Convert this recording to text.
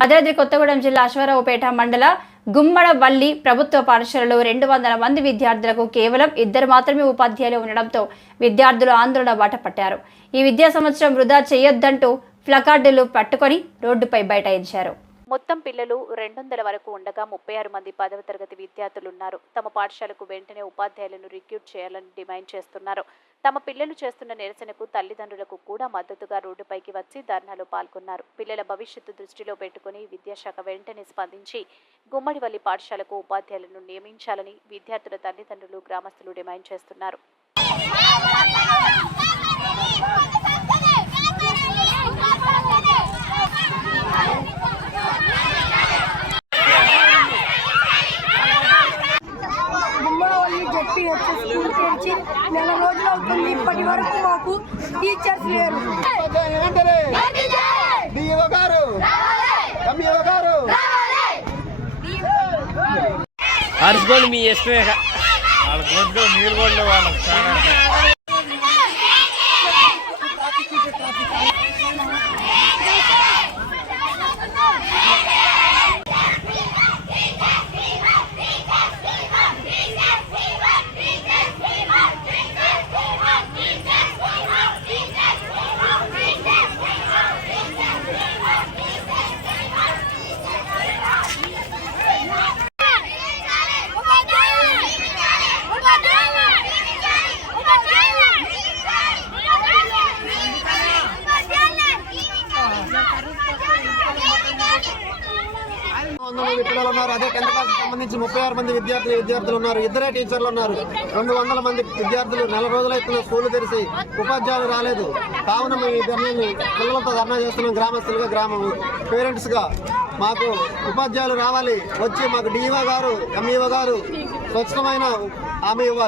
భద్రాద్రి కొత్తగూడెం జిల్లా అశ్వారావుపేట మండల గుమ్మడవల్లి ప్రభుత్వ పాఠశాలలో 200 మంది విద్యార్థులకు కేవలం 2 మాత్రమే ఉపాధ్యాయులు ఉండడంతో విద్యార్థులు ఆందోళన బాట పట్టారు. ఈ విద్యా సంవత్సరం వృధా చేయొద్దంటూ ప్లకార్డులు పట్టుకొని రోడ్డుపై బైఠాయించారు. మొత్తం పిల్లలు 200 వరకు ఉండగా 36 మంది 10వ తరగతి విద్యార్థులు ఉన్నారు. తమ పాఠశాలకు వెంటనే ఉపాధ్యాయులను రిక్రూట్ చేయాలని డిమాండ్ చేస్తున్నారు. తమ పిల్లలు చేస్తున్న నిరసనకు తల్లిదండ్రులకు కూడా మద్దతుగా రోడ్డుపైకి వచ్చి ధర్నాలో పాల్గొన్నారు. పిల్లల భవిష్యత్తు దృష్టిలో పెట్టుకుని విద్యాశాఖ వెంటనే స్పందించి గుమ్మడివల్లి పాఠశాలకు ఉపాధ్యాయులను నియమించాలని విద్యార్థుల తల్లిదండ్రులు, గ్రామస్తులు డిమాండ్ చేస్తున్నారు. స్కూల్ తెరిచి నెల రోజులు అవుతుంది. ఇప్పటి వరకు మాకు టీచర్స్ లేరు. అరుచుకోండి, మీ ఇష్టమే. వాళ్ళ గొడ్డు మీరు కూడా వాళ్ళకి పిల్లలు ఉన్నారు. అదే 10th క్లాస్ సంబంధించి 36 మంది విద్యార్థులు ఉన్నారు. 2 టీచర్లు ఉన్నారు. 200 మంది విద్యార్థులు నెల రోజులైతున్న స్కూల్ తెరిచి ఉపాధ్యాయులు రాలేదు. కావున మేము ఈ ధర్నాన్ని పిల్లలతో ధర్నా చేస్తున్నాం. గ్రామస్తులుగా, పేరెంట్స్ గా మాకు ఉపాధ్యాయులు రావాలి. వచ్చి మాకు డిఈఓ గారు, ఎంఈఓ గారు స్వచ్ఛమైన హామీ ఇవ్వాలి.